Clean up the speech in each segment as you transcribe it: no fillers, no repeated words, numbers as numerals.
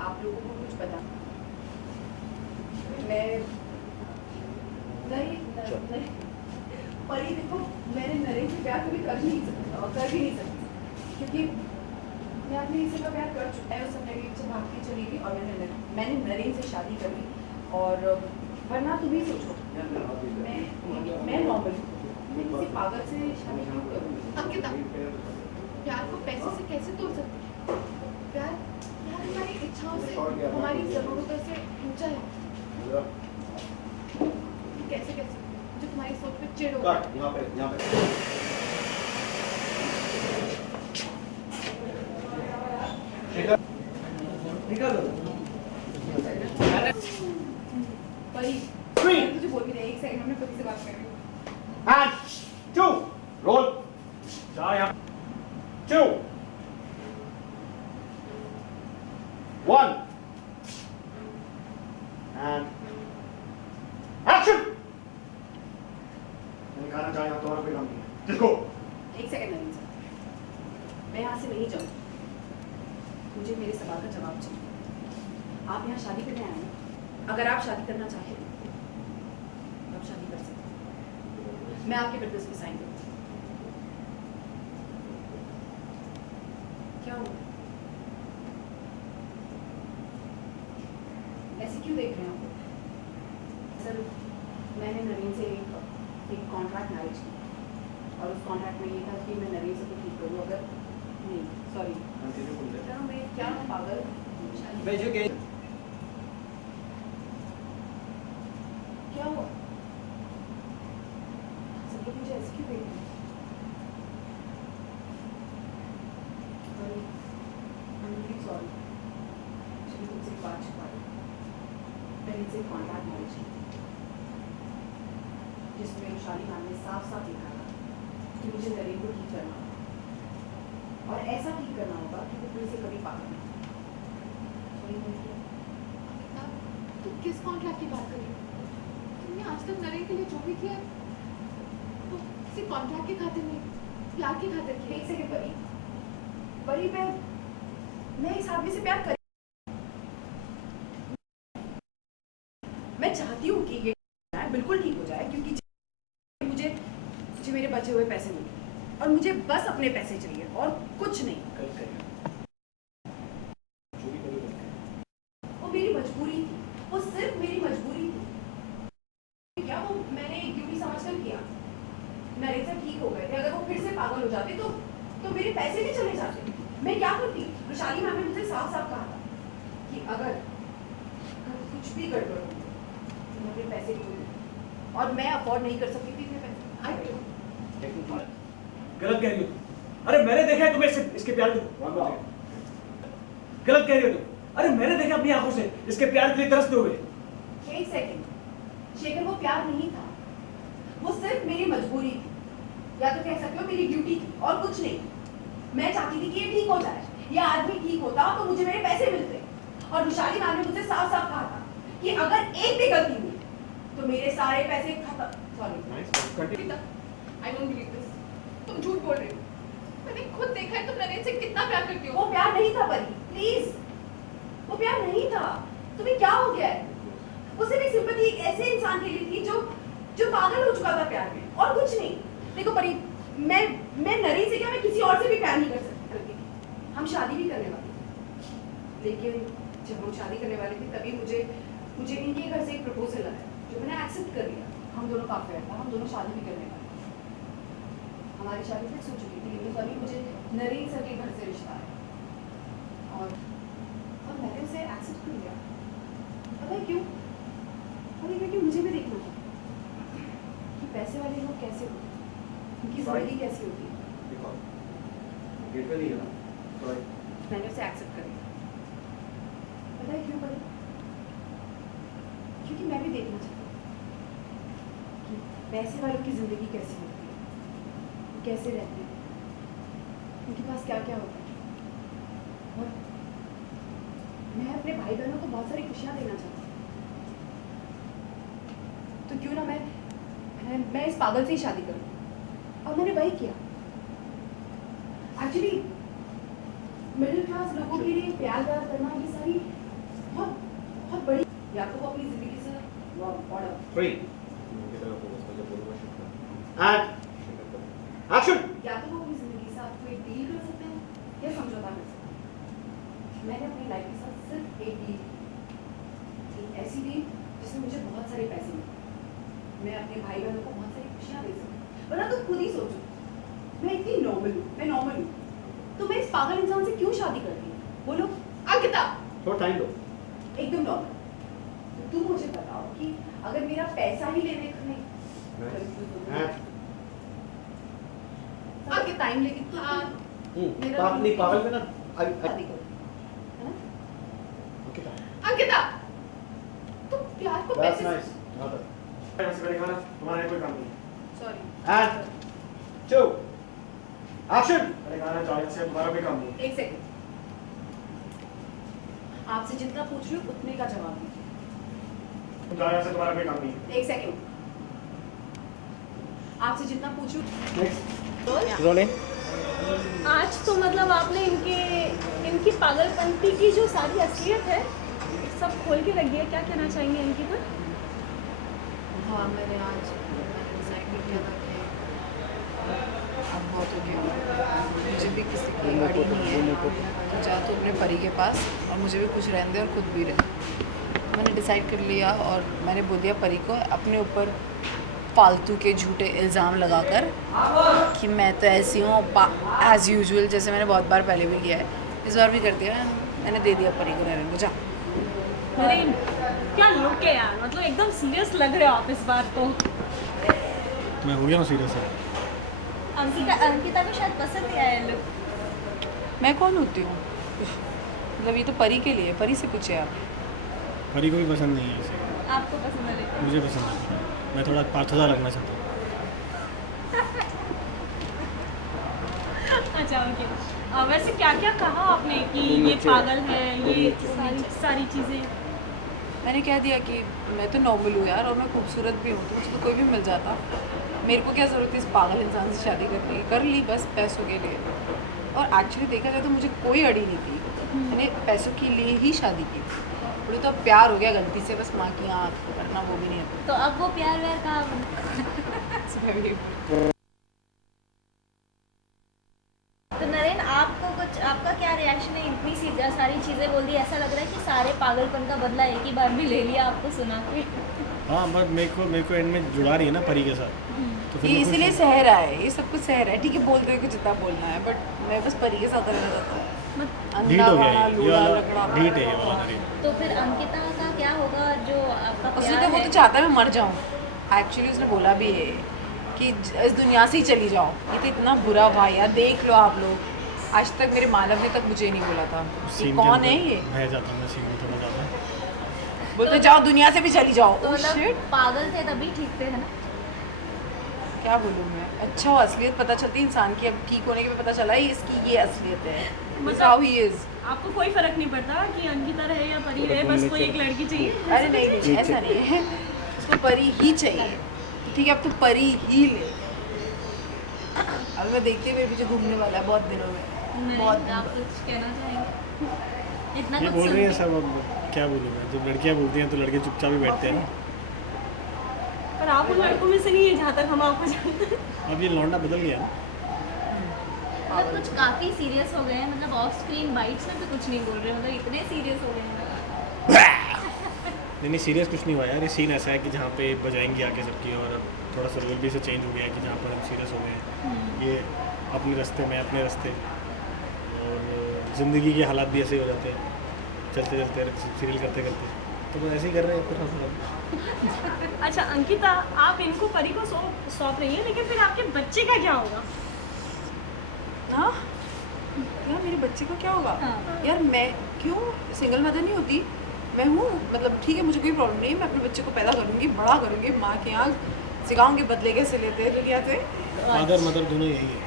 आप लोगों को कुछ पता मैं नहीं पर ये देखो मैंने नरेश से प्यार कभी कर भी नहीं सकती क्योंकि मैं अपने इसे का प्यार कर चुका है। उस समय से भागती चली गई और मैंने नरेश से शादी कर ली। और वरना तुम ही सोचो मैं नॉर्मल मैं किसी पागल से शादी क्यों करूँ? अंकिता, प्यार को पैसे से कैसे तोड़ सकती है? प्यार हमारी इच्छाओं से, हमारी जरूरतों से ऊंचा है। कैसे जो तुम्हारी सोच पे चिढ़ हो। यहाँ पे परी तुझे बोल भी नहीं, एक सेकंड में पति से बात कर रही हूँ। And 2 roll. Yeah. 2 1 and action. मैंने खाना चाहा तुम्हारा कोई काम नहीं है। जिसको एक सेकंड नरेश सर, मैं यहाँ से नहीं जाऊँ। मुझे मेरे सवाल का जवाब चाहिए। आप यहाँ शादी करने आए हैं। अगर आप शादी करना चाहें तो आप शादी कर सकते हैं। मैं आपके पेपर्स पे साइन करूँगी। क्या हुआ? ऐसे क्यों देख रहे हैं आप? सर मैंने नवीन से एक कॉन्ट्रैक्ट मैरिज की और उस कॉन्ट्रैक्ट में ये था कि मैं नवीन से तो ठीक करूँ। अगर नहीं सॉरी क्या मैं पागल क्या हुआ? सब लोग मुझे ऐसे क्यों देख रहे हैं? सॉरी मुझे तुमसे एक बात छुपा रही। मैंने इनसे कॉन्ट्रैक्ट मैरिज की जिसमें वैशाली मैम ने साफ लिखा था कि मुझे नरेन को ठीक करना होगा और ऐसा ठीक करना होगा कि वो फिर से कभी पागल नहीं। तुम किस कॉन्ट्रैक्ट की बात कर रही हो? तुमने आज तक नरेन के लिए जो भी किया वो किसी कॉन्ट्रैक्ट के खातिर नहीं, प्यार के खातिर किया। एक सेकंड परी मैं इस आदमी से प्यार कर, मैं चाहती हूँ कि ये बिल्कुल ठीक हो जाए क्योंकि मुझे मेरे बचे हुए पैसे मिले और मुझे बस अपने पैसे चाहिए और कुछ नहीं। वो मेरी मजबूरी थी, वो सिर्फ मेरी मजबूरी थी। क्या वो मैंने एक ड्यूटी समझकर किया। नरेश सर ठीक हो गए थे, अगर वो फिर से पागल हो जाते तो मेरे पैसे भी चले जाते। मैं क्या करती? वैशाली मैम ने मुझे साफ कहा था कि अगर कुछ भी गड़बड़ हो तो मेरे पैसे खो दे और मैं अफोर्ड नहीं कर सकती थी इतने पैसे। गलत कह रही हो। अरे मैंने देखा है तुम्हें इसके प्यार को। गलत कह रही हो तुम। अरे मैंने देखा अपनी आंखों से इसके प्यार के लिए तरसते हुए। एक सेकंड शेखर, वो प्यार नहीं था, वो सिर्फ मेरी मजबूरी थी या तो कह सकते हो मेरी ड्यूटी थी और कुछ नहीं। मैं चाहती थी कि ये ठीक हो जाए, ये आदमी ठीक होता तो मुझे मेरे पैसे मिलते। और वैशाली मैम ने मुझे साफ कहा था कि अगर एक भी गलती हुई तो मेरे सारे पैसे खत्म। Sorry I don't believe this. तुम झूठ बोल रही हो। मैंने खुद देखा है तुम नरेन से कितना प्यार करती हो। वो प्यार नहीं था परी, प्लीज वो प्यार नहीं था। तुम्हें क्या हो गया है? वो सिर्फ एक सिंपैथी एक ऐसे इंसान के लिए थी जो पागल हो चुका था प्यार में और कुछ नहीं। देखो परी, मैं नरेन से क्या मैं किसी और से भी प्यार नहीं कर सकती। हम शादी भी करने वाले थे, लेकिन जब हम शादी करने वाले थे तभी मुझे इनके घर से एक प्रपोजल आया जो मैंने एक्सेप्ट कर लिया। हम दोनों का अफेयर था, हम दोनों शादी भी करने वाले थे। हमारी शादी फिक्स हो चुकी थी, लेकिन तभी मुझे नरेन सर के घर से रिश्ता आया और मैंने उसे एक्सेप्ट कर लिया। पता है क्यों? क्योंकि मुझे भी देखना था कि पैसे वाले लोग कैसे होते हैं, उनकी जिंदगी कैसी होती है। मैंने उसे एक्सेप्ट कर लिया। पता है क्यों परी? क्योंकि मैं भी देखना चाहती हूँ कि पैसे वालों की जिंदगी कैसी होती है, वो कैसे रहते हैं, उनके पास क्या क्या होता है। और मैं अपने भाई बहनों को बहुत सारी खुशियाँ देना चाहती हूँ। तो क्यों ना मैं इस पागल से ही शादी करूँ। और मैंने वही किया। एक्चुअली मिडिल क्लास लोगों के लिए प्यार करना, ये सारी 3 and action. या तो वो अपनी जिंदगी से आपको एक डील कर सकते हैं या समझौता कर सकते हैं। मैंने अपनी लाइफ के साथ सिर्फ एक डील की, एक ऐसी डील जिसमें मुझे बहुत सारे पैसे मिले, मैं अपने भाई बहनों को बहुत सारी खुशियाँ दे सकूँ। वरना तो खुद ही सोचो, मैं इतनी नॉर्मल हूँ, मैं नॉर्मल हूँ, तो मैं इस पागल इंसान से क्यों शादी करती हूँ? बोलो अंकिता, थोड़ा टाइम दो. एकदम नॉर्मल। तो तुम मुझे बताओ कि अगर मेरा पैसा ही लेने का नहीं, And आगे टाइम लेके तो नहीं पागल में ना शादी करो, है ना? अंकिता. अंकिता, तुम प्यार को That's पैसे nice. Well done. ऐसे मेरे खाना तुम्हारा कोई काम नहीं। Sorry, And 2 action. मेरे खाना चाहिए से तुम्हारा कोई काम नहीं। एक सेकंड, आपसे जितना पूछ रही हूँ उतने का जवाब दीजिए। तुम जाओ यहाँ से, तुम्हारा कोई काम नहीं। एक सेकंड, आपसे जितना पूछूं Next. रोलिंग। आज तो मतलब आपने इनकी पागलपंती की जो सारी असलियत है सब खोल के रख दिया। क्या कहना चाहेंगे इनकी पर? हाँ, मैंने डिसाइड कर लिया था कि अब बहुत हो गया, मुझे भी किसी की अड़ी नहीं है, तो जा तो अपने परी के पास और मुझे भी खुश रहने दे और खुद भी रहे। मैंने डिसाइड कर लिया और मैंने बोल दिया परी को अपने ऊपर फालतू के झूठे इल्ज़ाम लगाकर कि मैं तो ऐसी हूँ एज़ यूजुअल, जैसे मैंने बहुत बार पहले भी किया है, इस बार भी कर दिया। मैंने दे दिया परी को रहने को, जा। अरे क्या लुक है यार, मतलब एकदम सीरियस लग रहे हो आप इस बार तो। मैं हो गया हूँ सीरियस है। अंकिता को शायद पसंद नहीं आया लुक। मैं कौन होती हूँ? मतलब ये तो परी के लिए, परी से पूछे आप। परी को भी पसंद नहीं है ऐसे। आपको पसंद है लेकिन। मुझे पसंद है। मैं थोड़ा पार्थोदा रखना चाहता हूँ। अच्छा ओके। वैसे क्या क्या कहा आपने कि ये पागल है, ये सारी चीज़ें? मैंने कह दिया कि मैं तो नॉर्मल हूँ यार और मैं खूबसूरत भी हूँ, तो मुझे तो कोई भी मिल जाता। मेरे को क्या ज़रूरत है इस पागल इंसान से शादी करने की? कर ली बस पैसों के लिए। और एक्चुअली देखा जाए तो मुझे कोई अड़ी नहीं थी, मैंने पैसों के लिए ही शादी की। थोड़ी तो अब प्यार हो गया गलती से, बस माँ की आँख करना वो भी नहीं आता। तो अब वो प्यार व्यार का। तो नरेन, आपको कुछ, आपका क्या रिएक्शन है? इतनी सी सारी चीज़ें बोल दी, ऐसा लग रहा है कि सारे पागलपन का बदला एक ही बार में ले लिया आपको सुना के। हाँ, बट मेरे को एंड में जुड़ा रही है ना परी के साथ, तो फिर ये मैं खुश इसीलिए हूँ। सह रहा है, ये सब कुछ सह रहा है। ठीक है, बोलते हुए जितना बोलना है, बट मैं बस परी के साथ रहना चाहता हूँ। ढीठ हो गया अंधा ये लूड़ा वाला, लकड़ा। ढीठ है ये वाला नरेन। तो फिर अंकिता का क्या होगा जो आपका उसने प्यार तो वो है? तो चाहता है मैं मर जाऊँ। एक्चुअली उसने बोला भी है कि इस दुनिया से ही चली जाओ। ये तो इतना बुरा भाई यार, देख लो आप लोग, आज तक मेरे मानव ने तक मुझे नहीं बोला था ये सीन के कौन अंदर है ये। बह जाता हूँ मैं सीन में थोड़ा ज़्यादा। बोलते जाओ दुनिया से भी चली जाओ। तो Oh मतलब shit, पागल थे तभी ठीक थे, है ना? क्या बोलूँ मैं। अच्छा, वो असलियत पता चलती इंसान की, अब ठीक होने के बाद पता चला ही इसकी ये असलियत है। मतलब- हाउ ही इज। आपको कोई फर्क नहीं पड़ता कि अंकिता रहे या परी रहे, बस कोई एक लड़की चाहिए? अरे नहीं नहीं, ऐसा नहीं है, उसको परी ही चाहिए। ठीक है, अब तो परी ही ले। अब मैं देखती हूँ मेरे पीछे घूमने वाला है बहुत दिनों में, बहुत नहीं, आप कुछ कहना चाहेंगे? इतना ये कुछ बोल रही है सुन के। सब, अब क्या बोलूँ मैं। जब लड़कियाँ बोलती हैं तो लड़के चुपचाप ही बैठते हैं ना। पर आप उन लड़कों में से नहीं है जहाँ तक हम आपको जानते हैं। अब ये लौंडा बदल गया ना। मतलब कुछ काफ़ी सीरियस हो गए हैं, मतलब ऑफ स्क्रीन बाइट्स में भी कुछ नहीं बोल रहे, मतलब इतने सीरियस हो गए हैं। नहीं सीरियस कुछ नहीं हुआ यार। ये सीन ऐसा है कि जहाँ पे बजाएंगे आके सबकी, और अब थोड़ा सा रोल भी से चेंज हो गया है कि जहाँ पर हम सीरियस हो गए हैं। ये अपने रास्ते में अपने रास्ते, और ज़िंदगी के हालात भी ऐसे ही हो जाते हैं चलते चलते, सीरियल करते करते, तो बस ऐसे ही कर रहे हैं फिर हम। अच्छा अंकिता, आप इनको परी को सौंप रही हैं, लेकिन फिर आपके बच्चे का क्या होगा? हाँ यार, मेरे बच्चे को क्या होगा? हाँ। यार मैं क्यों सिंगल मदर नहीं होती? मैं हूँ, मतलब ठीक है, मुझे कोई प्रॉब्लम नहीं है। मैं अपने बच्चे को पैदा करूँगी, बड़ा करूँगी, माँ के यहाँ सिखाऊंगी बदले कैसे लेते हैं दुनिया से। फादर मदर दोनों यही है।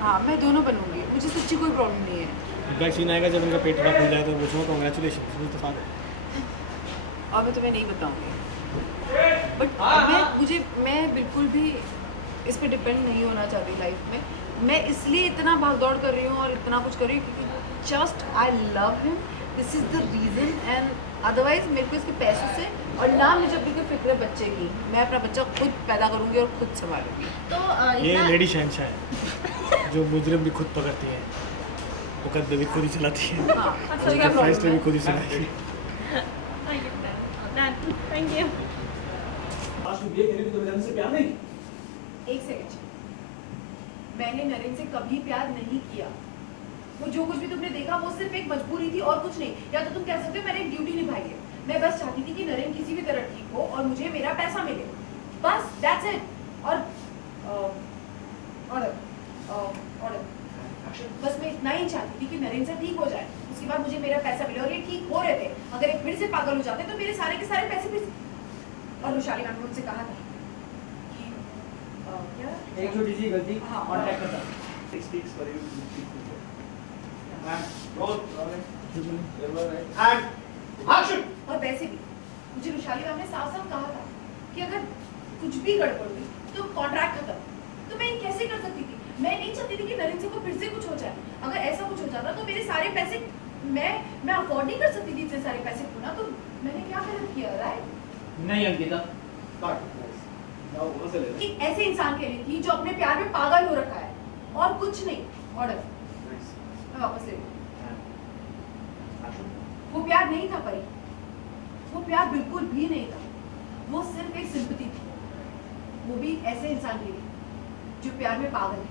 हाँ, मैं दोनों बनूंगी, मुझे सच्ची कोई प्रॉब्लम नहीं है। बैक सीन आएगा जब इनका पेट थोड़ा खुल जाए तो पूछूंगा कॉन्ग्रेचुलेशन तो फादर। और मैं तुम्हें नहीं बताऊंगी, बट मैं बिल्कुल भी इस पर डिपेंड नहीं होना चाहती लाइफ में। मैं इसलिए इतना भाग दौड़ कर रही हूँ और इतना कुछ कर रही हूँ क्योंकि just I love him this is the reason and otherwise मेरे को इसके पैसों से और ना मुझे अपनी कोई फिक्र है बच्चे की। मैं अपना बच्चा खुद पैदा करूंगी और खुद संभालूंगी। तो ये इतना लेडी शहनशाह है जो मुजरिम भी खुद पकड़ती है, मुकदमे भी खुद ही चलाती है, हाँ, और so क्या उनके फैसले problem भी है? खुद ही सुनाती है। Thank you. आज तुम ये कह रही हो कि तुम्हें नरेंद्र से प्यार नहीं किया? एक सेकंड, मैंने नरेंद्र से कभी प्यार नहीं किया। वो जो कुछ भी तुमने देखा वो सिर्फ एक मजबूरी थी और कुछ नहीं। या तो तुम कह सकते हो मैंने एक ड्यूटी निभाई है। मैं बस चाहती थी कि नरेंद्र किसी भी तरह ठीक हो और मुझे मेरा पैसा मिले, बस दैट्स इट। और ऑर्डर बस मैं इतना ही चाहती थी कि नरेंद्र से ठीक हो जाए, उसके बाद मुझे मेरा पैसा मिले। और ये ठीक हो रहे थे, अगर एक फिर से पागल हो जाते तो मेरे सारे के सारे पैसे फिर से। और वैशाली मैम ने मुझसे कहा था कि क्या एक छोटी सी गलती हाँ। कांटेक्ट करता It speaks for you. And roll and action. और वैसे भी मुझे विशाली मैम ने साफ साफ कहा था कि अगर कुछ भी गड़बड़ हुई तो कॉन्ट्रैक्ट खत्म। तो मैं ये कैसे कर सकती थी? मैं नहीं चाहती थी कि नरेंद्र को फिर से कुछ हो जाए। अगर ऐसा कुछ हो जाता तो मेरे सारे पैसे मैं अफोर्ड नहीं कर सकती थी इतने सारे पैसे खोना। तो मैंने क्या गलत किया? राइट नहीं अंकिता, Cut. Now वहाँ से ले ले। कि ऐसे इंसान के लिए थी जो अपने प्यार में पागल हो रखा है और कुछ नहीं। Order Nice. मैं वापस ले लूं। Action. वो प्यार नहीं था परी, वो प्यार बिल्कुल भी नहीं था। वो सिर्फ एक सिंपैथी थी, वो भी ऐसे इंसान के लिए जो प्यार में पागल है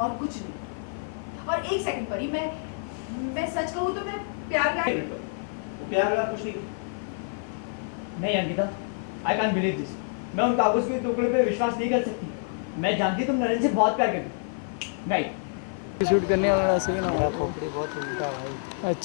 और कुछ नहीं। और एक सेकंड परी, मैं सच कहूँ तो मैं प्यार का वो प्यार का कुछ नहीं। नहीं Ankita, I can believe this. मैं उन कागज के टुकड़े पे विश्वास नहीं कर सकती। मैं जानती तुम नरेंद्र से बहुत प्यार करती। नहीं शूट करने वाला सही ना खोपड़ी बहुत उल्टा भाई। अच्छा।